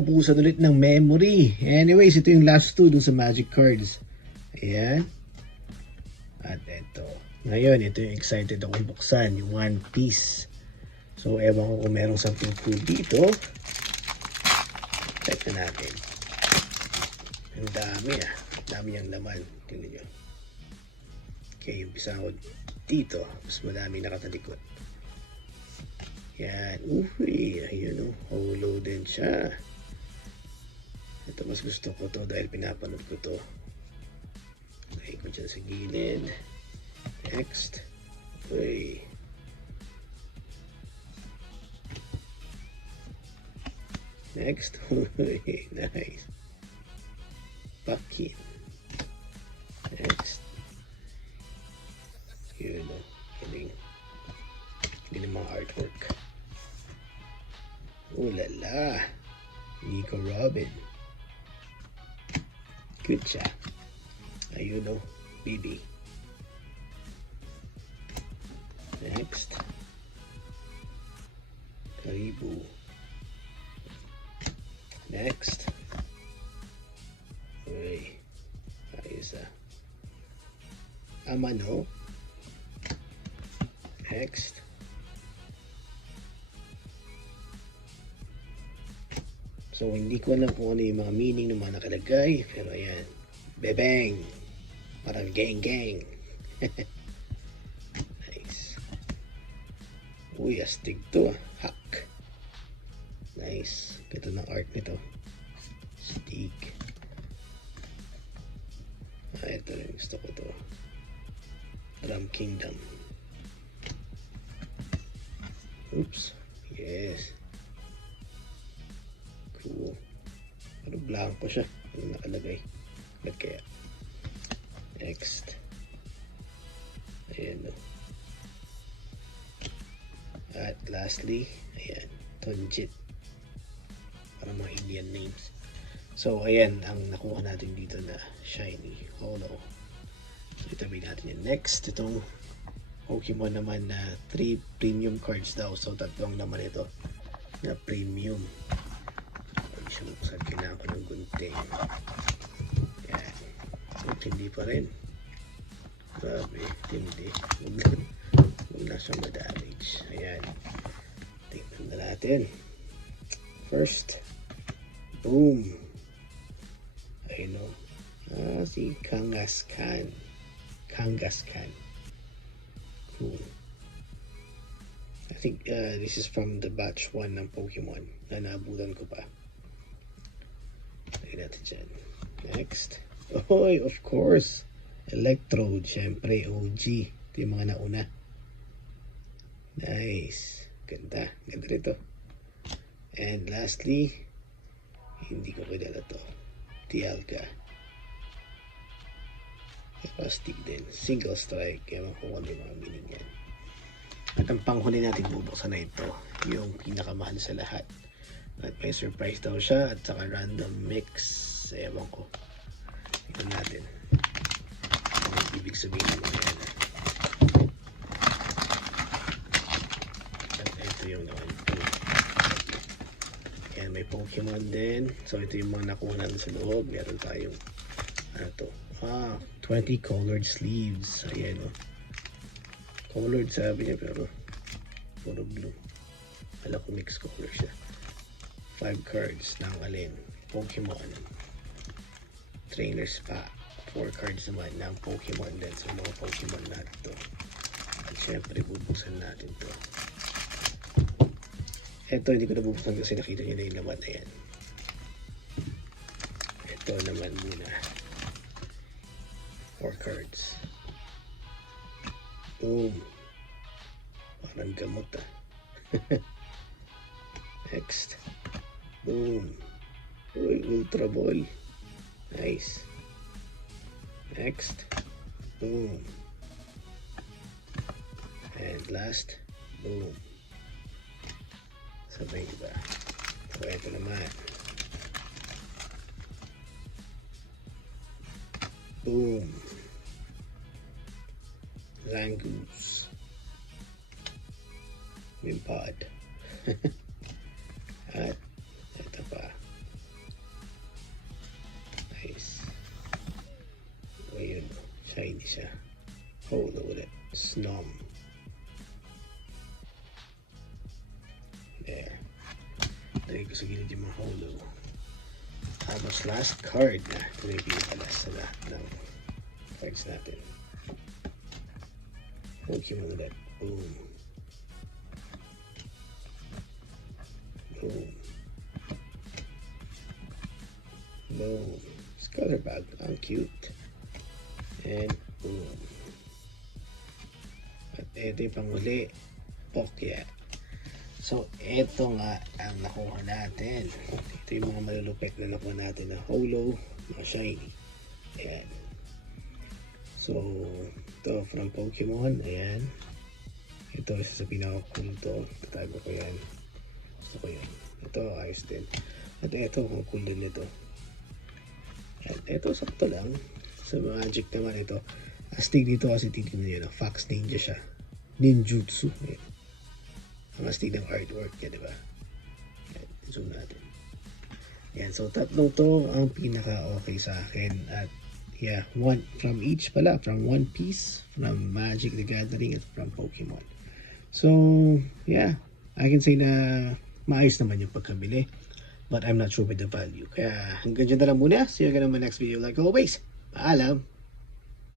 naubusan ulit ng memory. Anyways, ito yung last two dun sa magic cards. Ayan. At ito. Ngayon, ito yung excited akong buksan. Yung One Piece. So, ewan ko kung merong something cool dito. Check na natin. Ang dami ah. Dami niyang laman. Tingnan nyo. Okay, umpisa ko dito. Mas madami nakatalikod. Yan. Uy, ayun o. Holo din siya. Ito mas gusto ko to dahil pinapanood ko to. Okay ko dyan sa gilid. Next. Uy. Next. Uy, nice. Bucket. Next. Yun o. Galing. Galing mga artwork. Oh la la. Nico Robin. Good job. Ayun o. BB. Next. Karibu. Next. Uy. Ayos ah. Amano. Next. So, hindi ko alam kung ano yung mga meaning ng mga nakalagay. Pero ayan. Bebang. Parang gang. Nice. Uy, astig to. Hack. Nice. Ganda ng art nito. Stick. Ito yung gusto ko to. Drum Kingdom. Oops. Yes. Cool. Pero blanco siya. Ano nakalagay? Ba't kaya? Next. Ayan o. At lastly, ayan. Tonjit. Para mga Indian names. So, ayan ang nakuha natin dito na shiny holo. So, itabi natin yung next. Itong Pokemon naman na 3 premium cards daw. So, tatlong naman ito na premium. Sinuksan kailangan ko ng gunting. Yan. Hindi pa rin. Grabe. Hindi. Huwag na siya ma-damage. Ayan. Tingnan na natin. First. Boom. Ayun o. Si Kangaskhan. Cool. I think this is from the batch 1 ng Pokemon na naabutan ko pa. Lagyan natin dyan. Next. Oh, of course. Electrode. Siyempre, OG. Ito yung mga nauna. Nice. Ganda. Ganda rito. And lastly, hindi ko kilala to. Dialga. Plastic din. Single strike. Ewan ko kung ano yung mga meaning yan. At ang panghuli natin bubuksan na ito. Yung pinakamahal sa lahat. At may surprise daw siya at saka random mix. Ewan ko. Tignan natin. Ano ibig sabihin mo yan. At ito yung naman ito. Ayan, may Pokemon din. So ito yung mga nakuha natin sa loob. Meron tayong ano to. 20 colored sleeves. Ayan o. Colored sabi niya pero puro blue. Alam ko mix color siya. 5 cards ng alin? Pokemon. Trainers pack. 4 cards naman ng Pokemon din. So mga Pokemon natin to. At syempre bubuksan natin to. Ito hindi ko na bubuksan kasi nakita nyo na yung laman na yan. Ito naman muna. 4 cards. Boom. Parang gamot ah. Next. Boom. Uy, Ultra Ball. Nice. Next. Boom. And last. Boom. Sabay diba? So, ito naman. Boom. Zangoose. Wimpod. At ito pa. Shiny siya. Holo ulit. Snom. There. Lagay ko sa gilid yung mga holo. Tapos last card na. Ito na yung pinakalas sa lahat ng cards natin. Pokemon ulit. Boom. Boom. Boom. Scutterbug. Ang cute. And boom. At ito yung panghuli. Pokya. So, ito nga ang nakuha natin. Ito yung mga malulupit na nakuha natin na holo, mga shiny. Ayan. So, ito from Pokemon. Ayan. Ito isa sa pinaka-cool to. Tatago ko yan. Gusto ko yan. Ito, ayos din. At ito, ang cool din nito. Ayan. Ito, sakto lang. Sa Magic naman ito. Astig dito kasi titignan nyo na. Fox Ninja siya. Ninjutsu. Ayan. Ang astig ng artwork niya, diba? Ayan. Zoom natin. Ayan. So, tatlong to ang pinaka-okay sa akin. At yeah, one from each pala. From One Piece, from Magic the Gathering, at from Pokemon. So, yeah. I can say na maayos naman yung pagkabili. But I'm not sure with the value. Kaya hanggang dyan na lang muna. See you again in my next video like always. Paalam!